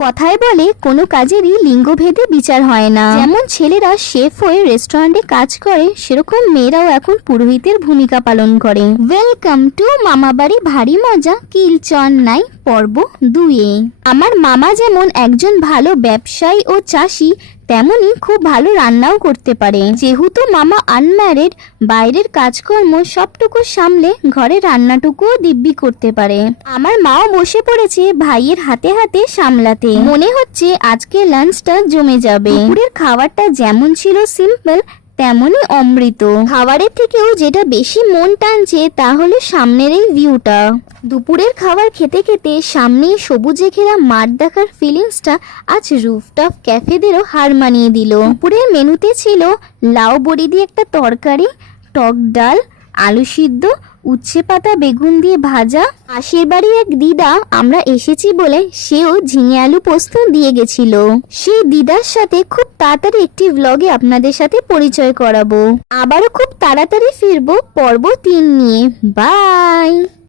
কথায় বলে, কোনো কাজেরই লিঙ্গভেদে বিচার হয় না। যেমন ছেলেরা শেফ হয়ে রেস্টুরেন্টে কাজ করে, সেরকম মেয়েরাও এখন পুরোহিতের ভূমিকা পালন করে। ওয়েলকাম টু মামাবাড়ি, ভারী মজা কিলচন নাই পর্ব দুয়ে আমার মামা যেমন একজন ভালো ব্যবসায়ী ও চাষি, তেমনি খুব ভালো রান্নাও করতে পারে। যেহেতু মামা আনম্যারিড, বাইরের কাজকর্ম সবটুকু সামলে ঘরে রান্নাটুকুও দিব্যি করতে পারে। আমার মাও বসে পড়েছে ভাইয়ের হাতে হাতে সামলাতে। মনে হচ্ছে আজকে লাঞ্চটা জমে যাবে। দুপুরের খাবারটা যেমন ছিল সিম্পল তেমনই অমৃত। খাবারের থেকেও যেটা বেশি মন টানছে, তা হলো সামনের এই ভিউটা দুপুরের খাবার খেতে খেতে সামনেই সবুজে ঘেরা মাঠ দেখার ফিলিংসটা আজ রুফটপ ক্যাফেদেরও হার মানিয়ে দিল। দুপুরের মেনুতে ছিল লাউ বড়ি দিয়ে একটা তরকারি, টক ডাল, আলু সিদ্ধ উচ্ছে পাতা বেগুন দিয়ে ভাজা। পাশের বাড়ির এক দিদা, আমরা এসেছি বলে সেও ঝিঙে আলু পোস্ত দিয়ে গেছিল। সেই দিদার সাথে খুব তাড়াতাড়ি একটি ভ্লগে আপনাদের সাথে পরিচয় করাবো। আবারও খুব তাড়াতাড়ি ফিরবো পর্ব তিন নিয়ে। বাই!